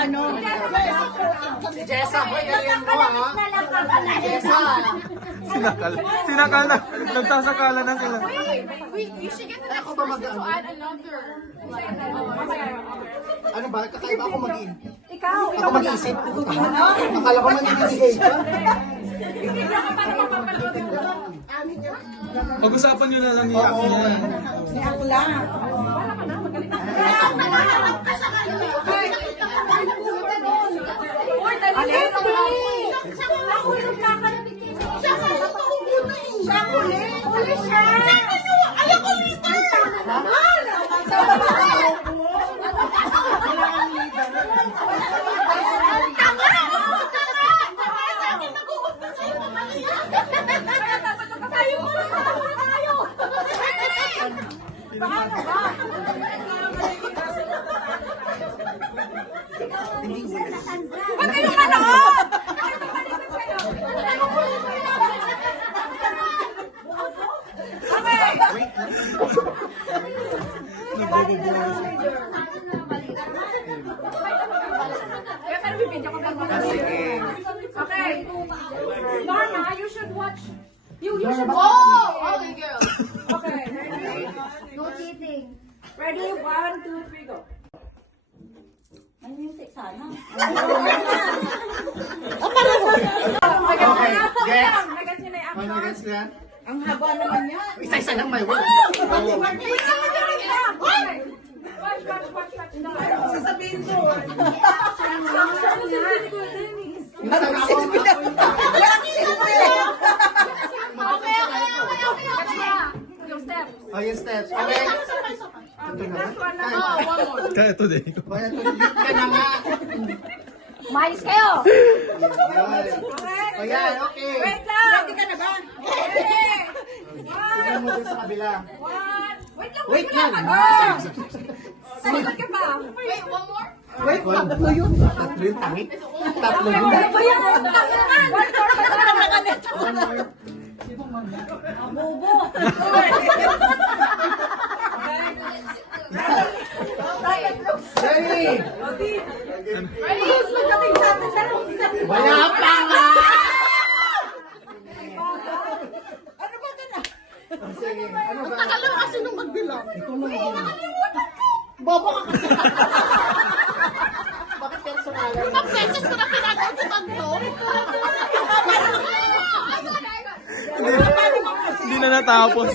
ano. Si Jessa, boy, ganyan mo ha. Jessa. Sinakal na. Nagsasakala na sila. Wait, you should get the next Ako ba person to add another. Ano ba? Kakaiba ako mag-in. Ikaw. Ako mag-isip. Akala ko maninigay ka. Pag-usapan nyo na lang ni Aki yan. Ni ako lang. Alin? Ako yung kakalapit. Siya ka yung pahubuto eh. Siya huli. Huli siya. Ayaw ko rito. Okay. Norma, you should watch. You should watch. Oh, okay, girl. Okay, ready? No cheating. Ready? 1, 2, 3, go. May music sana. Okay, gets? Nagets niya na yung Ano action. gets niya? Ang haba naman yan. Isa-isa lang may word. Watch. Sasabihin doon. Okay. Yung step. Oh, yung steps. Okay. Last one na. Oh, one more. Kaya ito din. Kaya tulog ka na nga. Malis kayo! O yan, okay. Wait lang. Ready ka na ba? Ready? Tignan mo dun sa kabila. Wait lang. Wait lang. Sagot ka pa. Wait, one more? Wait, tatlo yun. Tatlo yun, tangit. Tatlo yun. Ano ba yan? One more pa. One more. Bobo. Ready? Ready? Wala pa nga! Ano ba ito na? Sige, ano ba? Alam kasi nung magbilang. Ikaw na bobo ka kasi. Bakit personal? Ang beses ko na pinag-ututan to. Hindi na natapos.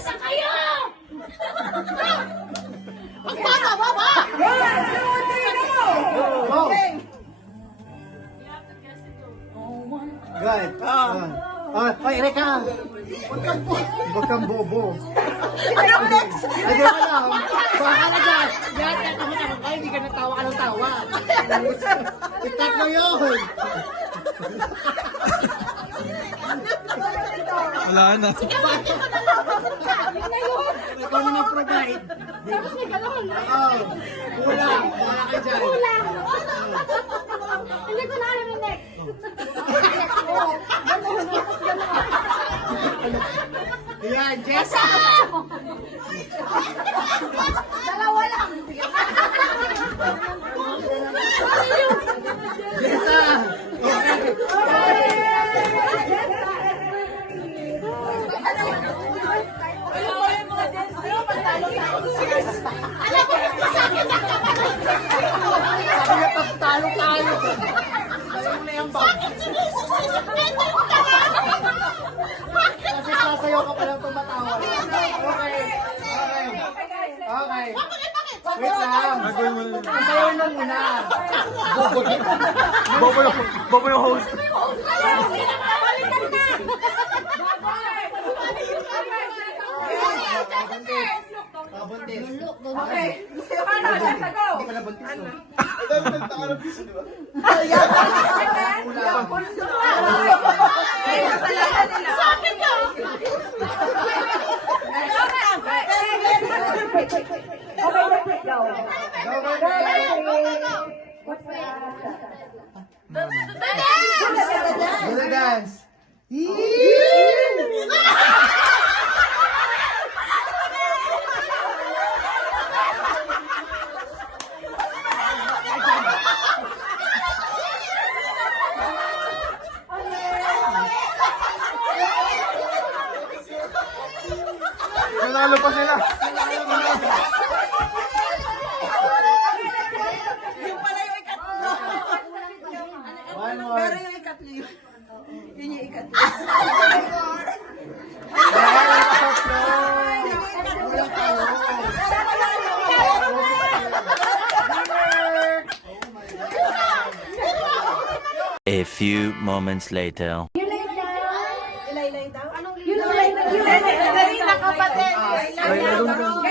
Ang bata, baba! Go! Good. Hoy, Reka! Huwag kang bobo. Ay, di ba lang? Baka na dyan. Yan, ay, hindi ka natawa ka ng tawa. Itat mo yun. Wala na. Ikaw na mag-provide. Tapos may galon. Oo. Kulang. Wala ka dyan. Hindi ko na alam yung next. Yan, Jessa! Dalawa lang. Jessa! Okay. Alam mo, masakit ang kapalan. Sabi niya, talo-talo. Sabi mo na yung bag. Bakit sinususisip nito yung tala? Bakit? Kasi sasayaw ka palang tumatawa. Okay. Okay. Bakit? Wait lang. Gagawin mo na. Sayaw na muna. Bobo yung host. Buntis. Okay. Paano? Let's go. Hindi pala buntis to. Sabi niyo! Do the dance. A few moments later. Ilaylay daw? Anong Ilaylay. Dali na kapatid. Ilaylay daw.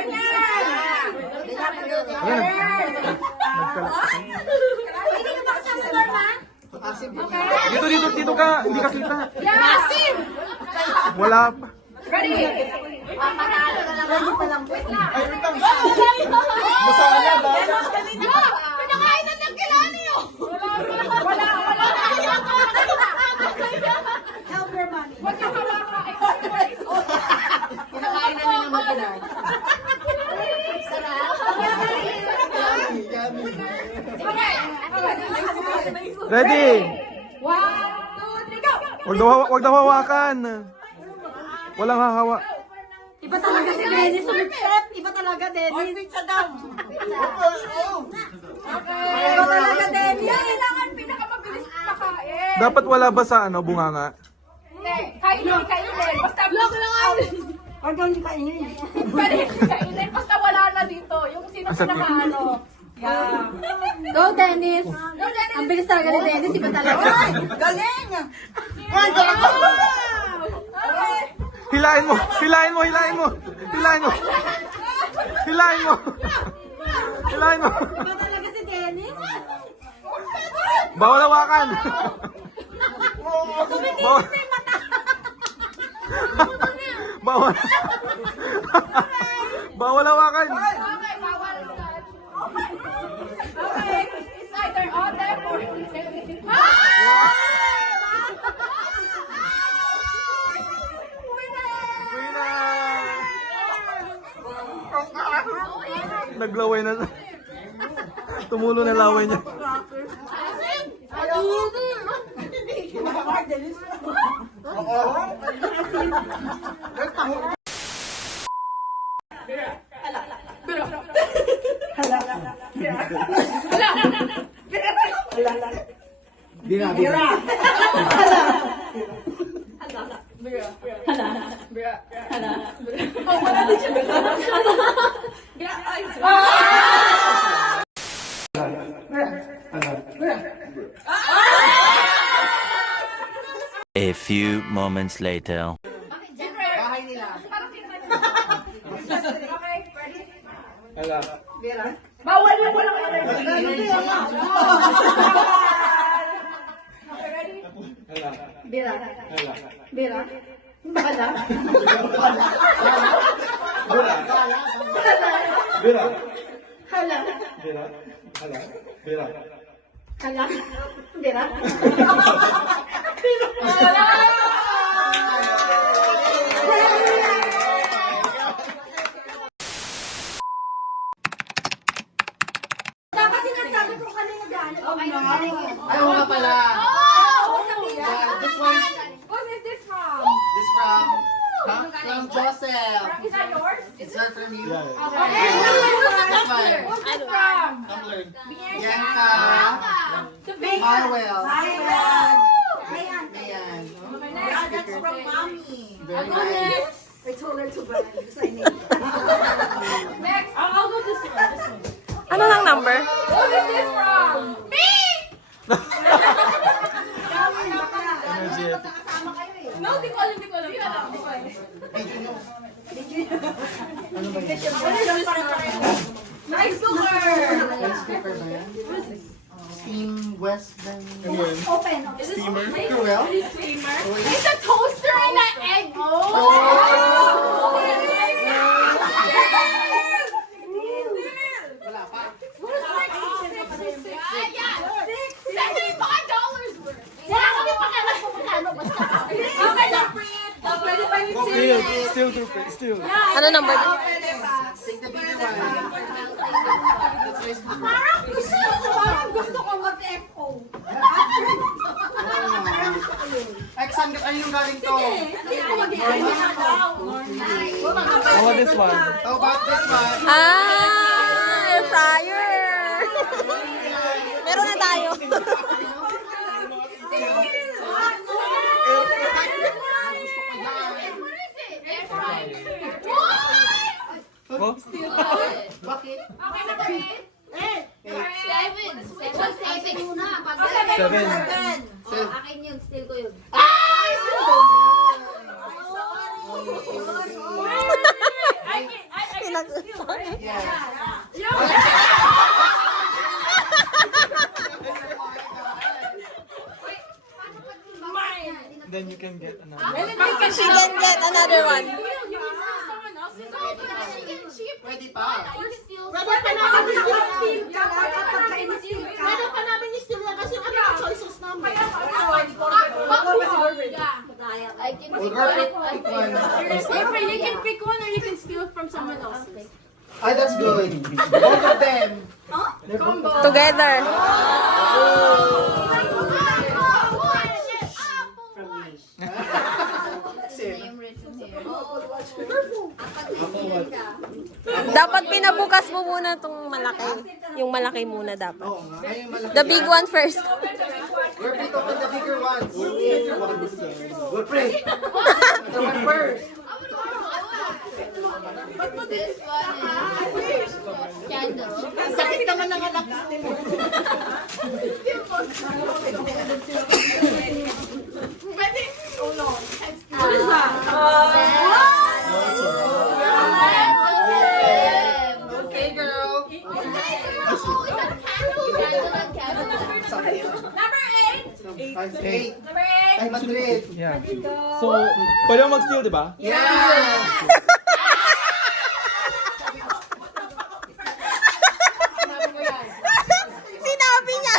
Hindi ka ba kasama sa Norma? Dito ka. Hindi ka kita. Masim! Wala pa. Ready? Masaya ba? Pinakain na ng kilani yun! Wala. Help your mommy. Huwag ka hawakan. Kinakain na niya mag-inan. Ready? 1, 2, 3, go! Wag daw hawakan. Walang hahawa. Iba talaga si Dennis umipsep. Iba talaga, Dennis. Iba talaga, Dennis. Kailangan pinakamabilis pakain. Dapat wala ba sa bunganga? Hindi, kainin. Basta Huwag kang kainin. kainin. Basta wala na dito. Yung sino pinakaano. Yeah. Go, Dennis. Go, Dennis. Ang bilis talaga ni Dennis. Iba talaga. Galing! Okay. Hilain mo. Hilain mo. Iba talaga si Dennis. Bawal hawakan. Bawal. Bawal hawakan. Okay, bawal touch. Okay, it's either on them or Naglaway na. Tumulo na laway niya. A few moments later. Bahay nila. Okay, ready? Bawal yung walang energy. Okay, ready? Bira. Dapat sinasabi ko kanina gano'n. Ayaw nga pala. Yeah, this one. What is this from? This from Joseph. Is that yours? It's not from you. Okay. This one. What's this from? Tumblr. Bianca. Marwell. Ayan. Ayan. Okay, next. That's from mommy. Very nice. I told her to buy because I need it. Next. I'll go this one. Ano lang number? What is this from? Me! No, di ko alam. Di ko alam. Nice to learn. Rice paper ba yan? Steam West Ben. Open. Cruel. It's a toaster and an egg. Wala pa. $75 worth. Wala kami pakialam kung magkano. Basta. Okay lang. Pwede pa yung Still. Ano number? Take the bigger one. Gusto ko mag-FO. Exam ka yung galing to. Oh, this one. How about this one? Air fryer! Meron na tayo. Oh? Bakit? Okay, number 8. Seven. Steal. Akin yun, steal ko yun. Then you can get another. She can get another one. Pwede pa. Pwede pa namin i-steal. Pwede pa namin i-steal yan kasi ano ang choices namin. I can Well, girl, pick one. You can pick one or you can steal from someone else. Ah, that's good. Both of them. Together. Same. Dapat pinabukas mo muna tong malaki. Yung malaki muna dapat. Oo nga. Ay, yung malaki. The big one first. We're pick open the bigger ones. We'll pray. The one first. This one is candle. Sakit naman ng anak mo. Pwede. Oh no. What is that? Okay, girl. Number 8. Eight. Ay, Madrid. Yeah. So, pwede mo mag-steal, di ba? Yeah. Sinabi niya.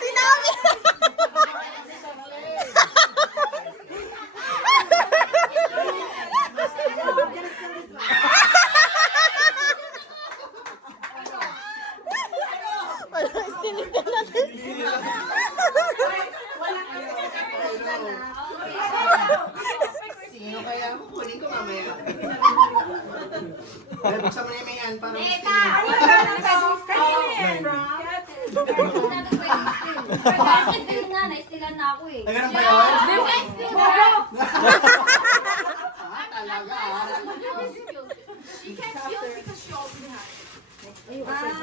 Sinabi. Wala, stilis na natin. Sino kaya? Kukunin ko mamaya. Buksan mo na yung yan para Steal na, naistilan na ako eh. Ay, ganun ba yun? Talaga. She can steal because she already has.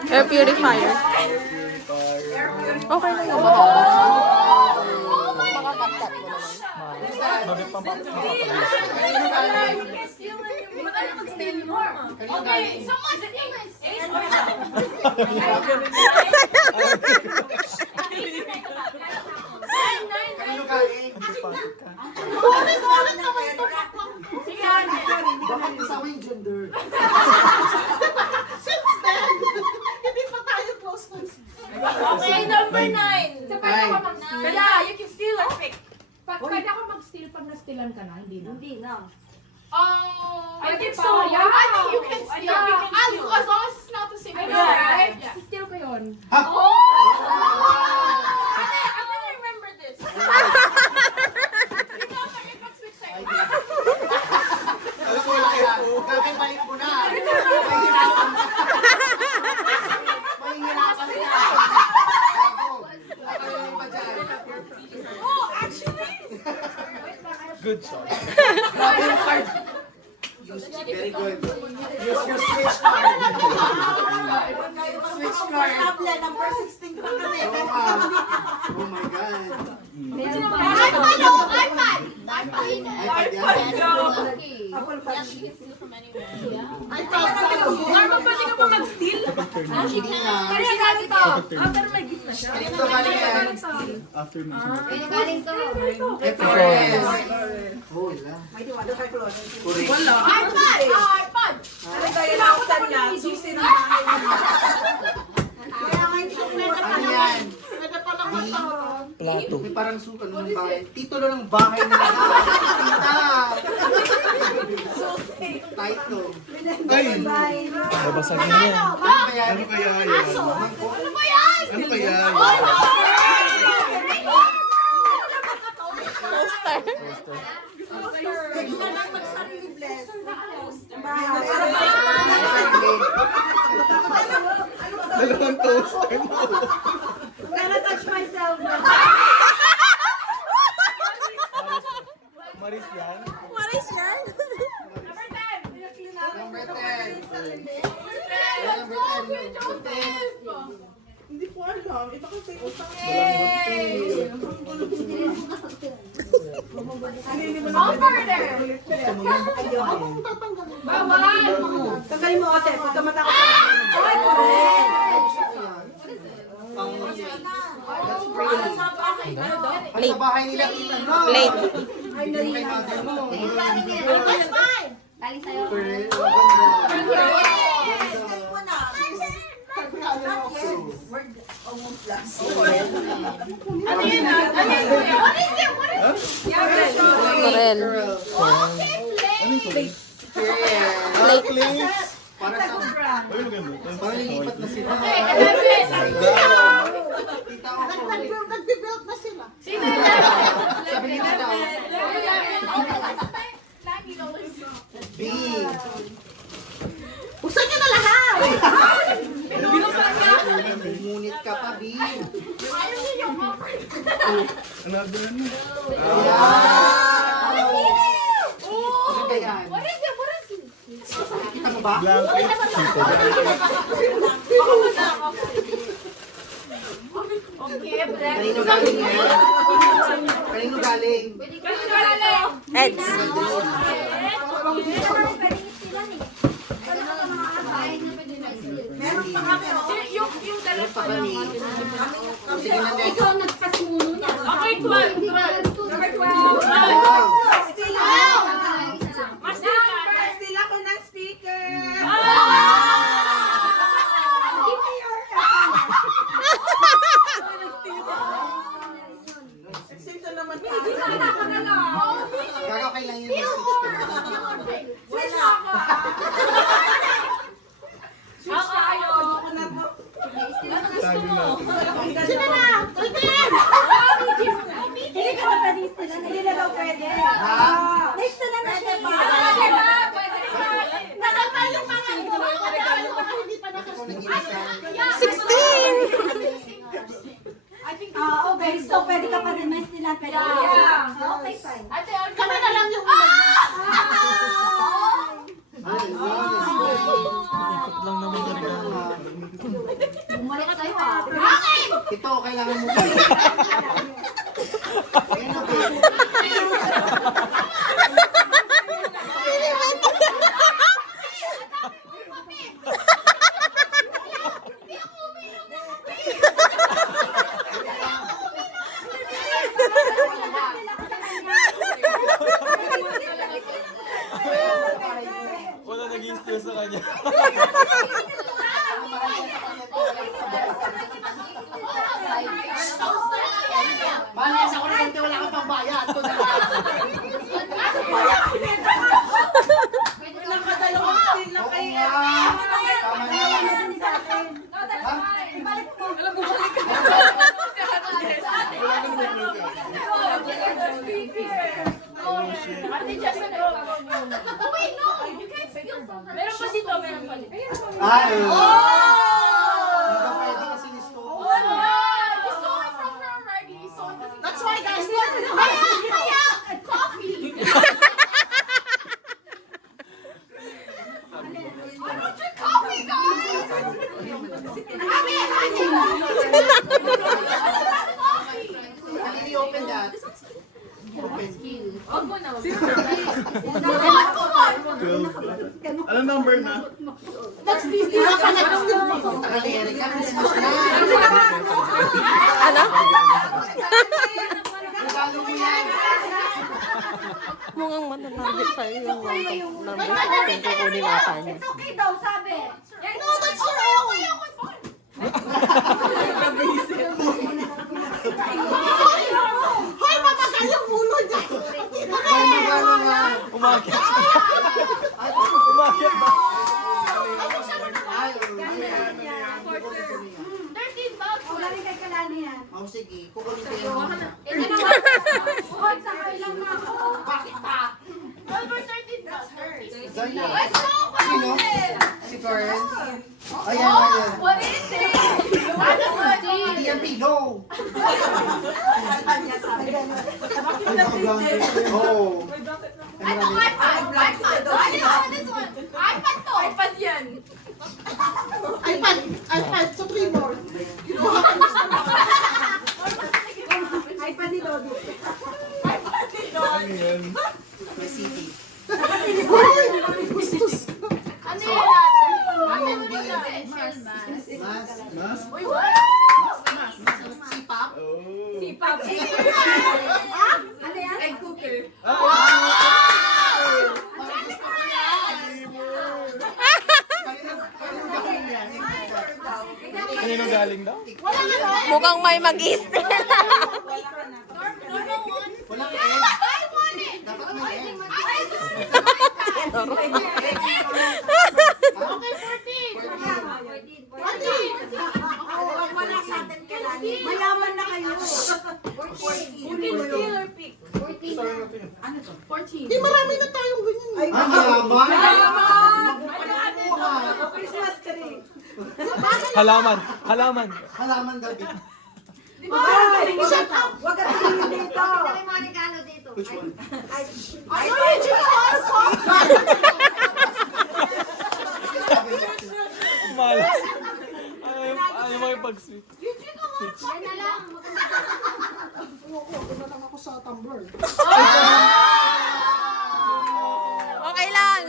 Air purifier. Okay lang yun. Makakatkat mo naman. Okay, someone steal this. Kanino galing? Bakit kasama yung gender? Since then, hindi pa tayo close to Okay, number 9. So, pwede ako Nine. mag-steal. Kaya, you can steal and pick. Pwede ako mag-steal pag na-stealan ka na, hindi na. Hindi na. I think pa. so. Yeah. I think you can steal. Yeah. We can steal. As long as it's not the same I person. know, right? Yeah. Steal ko yun. Ha? I'm gonna remember this. Alam ko lang yan. Gagawin balik ko na. Mahihirapan na. Mahihirapan na. Ako. Ako yung iba dyan. Oh, actually. Good shot. Grabe yung card. Very good. Use your switch card. Switch card. Number 16 pa kami. Oo nga. Oh my God. iPad, oh, iPad. iPad yan. Norma, pwede ka pa mag-steal? Hindi na. Kaya galing to. Pero may gift na siya. Ito galing yan. After me. Pwede galing to. Flores. Oh, wala. Wala. iPad! iPad! Ano yan? Pwede pa lang magkaroon. Plato. May parang sukan ng bahay. Titulo ng bahay na tita. Title. Ay! Babasagin mo yan. Ano ba yan? Ano kaya yan? Ano ba yan? Ano kaya yan? Dalawang toaster mo. Maris yan? Maris yan? Number 10. Number 10. Hindi ko alam. Ito kasi utang. Tagalin mo, ate. Pagka matakot ka. Sa bahay nila, Ethan, no? Plate. Yung kay mother mo. That's fine. Galing sa'yo. Ano yun? Ano yun? Corel. Plate. Para sa... Para lilipat na sila. Tita ako. Nagbe-build na sila. Sabi ni tita ako. B. Buksan niyo na lahat! Ngunit ka pa, B. Kita mo ba? Kanino galing yan? Kanino galing? Eds. Meron pa kami, oh. Yung dala Pa kami. Sige na, next. Ikaw nagpasimuno niya. Okay, 12. Number 12. Wow. Still ako! Master ka. Still ako ng speaker! Exception naman tayo. Gaga, kailan yung message ka na? Wala. Sino na? Ulitin! Hindi ka na pwede sila. Hindi na daw pwede. Ha? Next na na siya ba? Nakapal yung mga hindi pa nakasunod. 16! Okay, so pwede ka pa rin may sila. Pwede ka. Okay, fine. Kami na lang yung Bumalik sa'yo ah. Ito, kailangan mo ba? Ayan na, babe. Wala naging stress sa kanya. Malayas ako na hindi wala kang pambayad. Ito na lang. nakadalawang still na Oo kayo. nga. Tama na. Meron pa dito, meron pa dito. Ay. Hindi ka pwede kasi listo. That's why guys, kaya, coffee. I don't drink coffee, guys. Can you open that? Huwag mo na. Ano number na? Takalere ka. Christmas na. Ano? Regalo mo yan. Mukhang matatagit sa'yo yung number. Kung kukunin ata niya. Okay daw, sabi. No, that's your own. Hoy, matagal yung ulo niya. Ay, magano nga. Umakit. Ay, Umakit ba? ay, 13 bucks. Galing kay Kalani yan. oh, sige. Kukunin ko yan. Ito naman. Hoy, sakay lang na ako. Bakit pa? Number 13 bucks. Zaya. Sino? Si Karen? Ayan, ayan. What is it? Ano po? Hindi yan Pino. Oo. Ito, iPad. iPad. Ano this one? iPad to. iPad yan. iPad sa keyboard. Mas? Uy, what? Sipap? Sipap. Ano yan? Egg cooker. Kanino galing daw? Mukhang may mag-i-steal. Walang egg. Dapat may egg. Wala sa atin kailangan. Mayaman na kayo. 14. Steal or pick? 14. Ah, mayaman? Christmas tree. Halaman. Halaman. Halaman gabi. Shut up! Huwag ka tingin dito. May mga regalo dito. Which one? Ay, original! Malas. Ano mo yung pag-sweet? Yan na lang. Okay lang.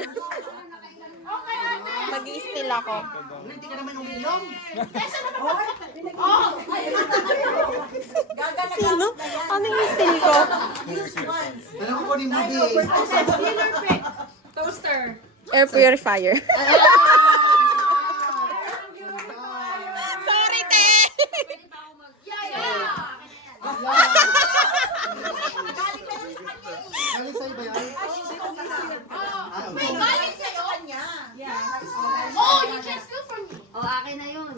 Mag-i-steal ako. Hindi ka naman uminom. Sino? Ano yung steal ko? Alam ko ni mo di. Toaster. Air purifier. Sorry, te! Galing sa'yo ba yan? May galing sa'yo? Oh, you can steal from me. O, akin na yun.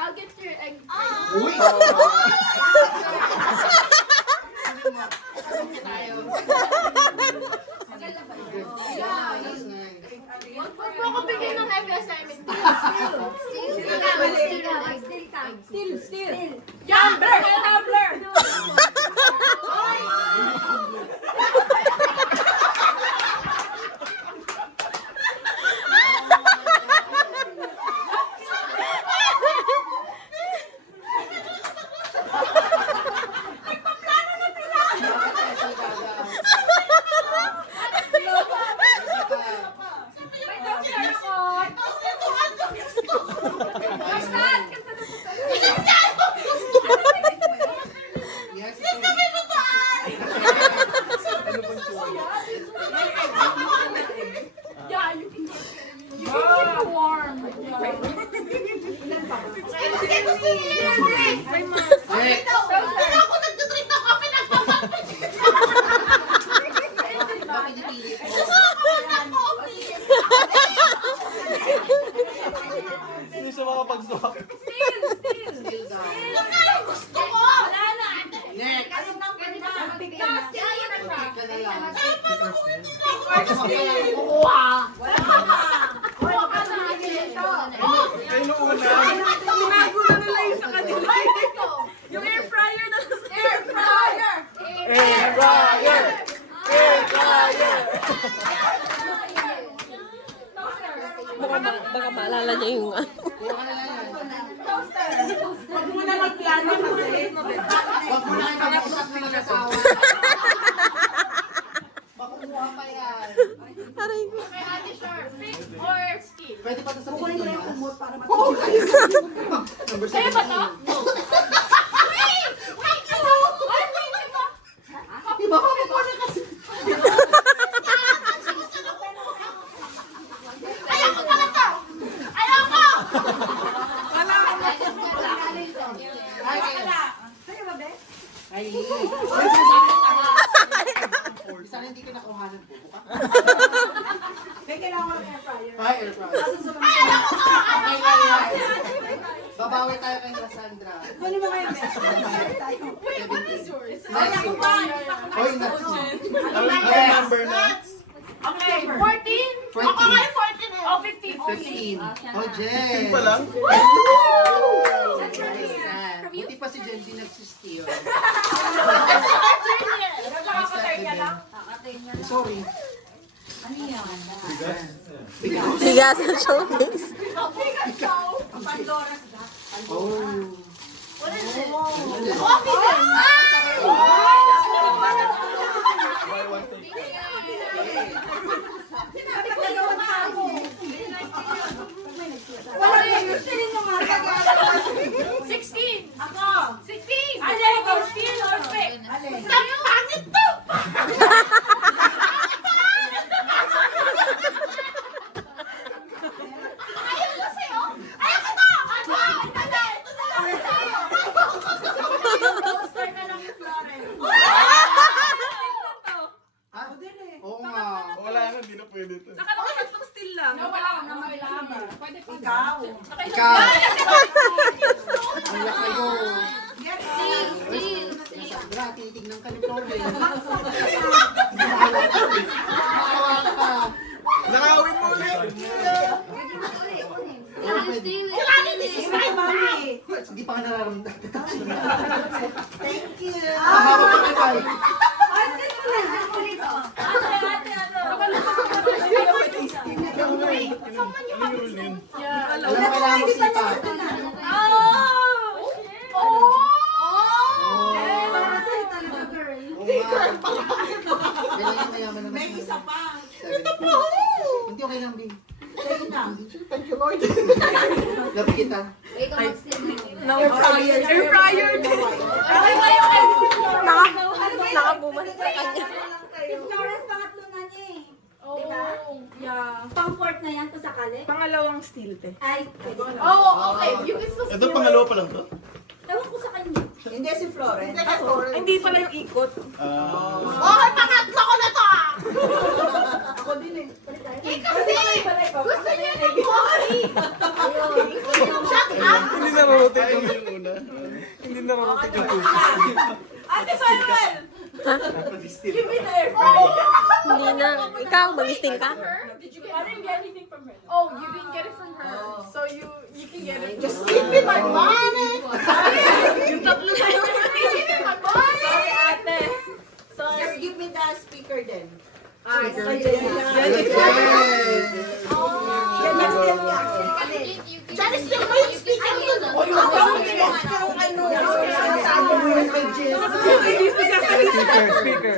I'll get your egg. Uy! Huwag mo ako bigyan ng heavy assignment. Steal. Tumbler. Tumbler. Yes, Yeah, you can get it. Warm. Kasi gusto niya yung drink. Hindi ako nagdodrink ng coffee, nagpapapit. Gusto ko ng coffee. Hindi siya makapag-swap. Ito na yung gusto ko. Wala na. Next! Ka na lang. Dapat ako hindi na ako Kukuha! Kayo una. Tinagulo nila yung sa kanila. Yung air fryer na air fryer. Air fryer! Air fryer! Baka maalala niya yung Kuha ka na lang yan. Huwag mo na magplano kasi. Huwag mo na kayo mag-usap na nag-asawa. Makukuha pa yan. Aray ko. Kay Ate Shar, pick or steal? Pwede pa ito sa pinto niya. Number Sa'yo ba to? 17. Wait! Wait! Diba? Iba ka mo na kasi. Ayoko pala to! Ayoko! Sa'yo ba, Be? Ay, sinasabi ko tanga. Isa na hindi ka nakuha ng bubo ka. air fry. Okay lang yan. Babawi tayo kay Cassandra. Kunin mo kayo, Bes. Tayo. Wait, what is yours? Next. Oy, nuts. Ano number na? Okay, 14? 14. Ako nga yung 14 eh. Oh, 15. 15. Oh, Jen. Pa lang? Buti pa si Jen di nagsisteal. Nakaka-turn ka lang. Sorry. Bigas sa showcase. Oh. Coffee din. Wala kayo. Gusto rin yung mga 16. Ako. 16. Ale, go steal or pick. Alin. Pangit to! Ayaw ko sa'yo! Ayaw ko to! Ito na! Ito na! Poster ka lang ni Florence. Ha? Oo nga. Wala na, hindi na pwede ito. Saka naman tatlong steal lang. No, wala ka naman kailangan. Pwede pa. Ikaw. Ikaw. Ang laki ko. Cassandra, tinitignan ka ni Florence. Nakawa ka. Nakawin mo ulit! Ay, mami. Hindi pa ka nararamdaman. Thank you. Mahaba ka kay Pai. Ay, sino na? Ulit, oh. Alam mo kailangan mo sipa. Para sa'yo talaga, girl. Oo nga. Kailangan mayaman naman. May isa pa. Ito po. Hindi okay lang, Bing. Sa'yo na. Thank you, Lord. Labi kita. Air fryer din. Nakabuman sa kanya. Si Florence, pangatlo na niya eh. Diba? Yeah. Pang-fourth na yan kung sakali. Pangalawang steal, te. Ay, Oh, okay. You can still Ito pangalawa pa lang to? ewan ko sa kanya. Hindi si Florence. Hindi pala yung ikot. Okay, pangatlo ko na to ah! Ako din eh. Eh kasi, gusto niya ng coffee! Shut up! Hindi na rotate yung una. Hindi na rotate yung two. Ate Manuel! Give me the air Hindi na. Ikaw, mag-sting ka? Did you get? I didn't get anything from her. Oh, you didn't get it from her. So you can get it. Just give me my money! Yung tatlo na yun. Give me my money! Sorry, ate. Just give me the speaker then. Janice, still mo yung speaker yun! Speaker.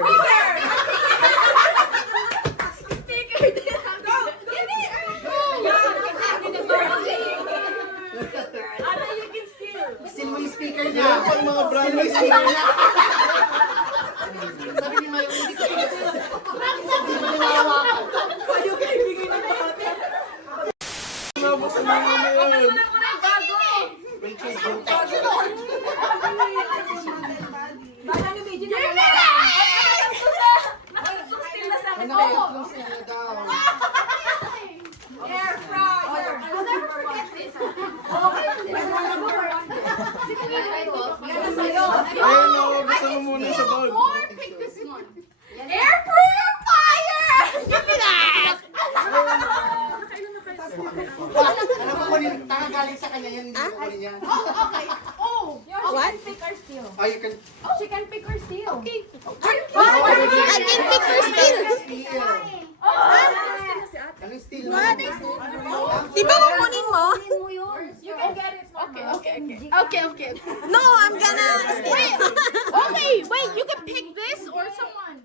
Ate, you can steal. Sin mo yung speaker niya. Pang mga brand Sin mo yung speaker niya. Sabi ni Mayo, hindi ko hindi mo hinahawakan. Nabusan mo muna yun. Rachel, joke. Bala ni Medyo na Give me lang. that! Nakatatlong steal na sa Ay, akin. nakatatlong sila daw. Air fryer. I'll never forget this. Ayun o, basta mo muna sa bag. Or pick this one. Air purifier! Give me that! Alam mo kung galing sa kanya yan, hindi ko kunin yan. Oh, okay. Oh, What? Pick or steal. Oh, you can She can pick or steal. okay. I can pick or steal. steal. Can you steal? What? Di ba kukunin mo? You can get it from her. Okay. No, I'm gonna steal. Okay, wait, you can pick this or someone.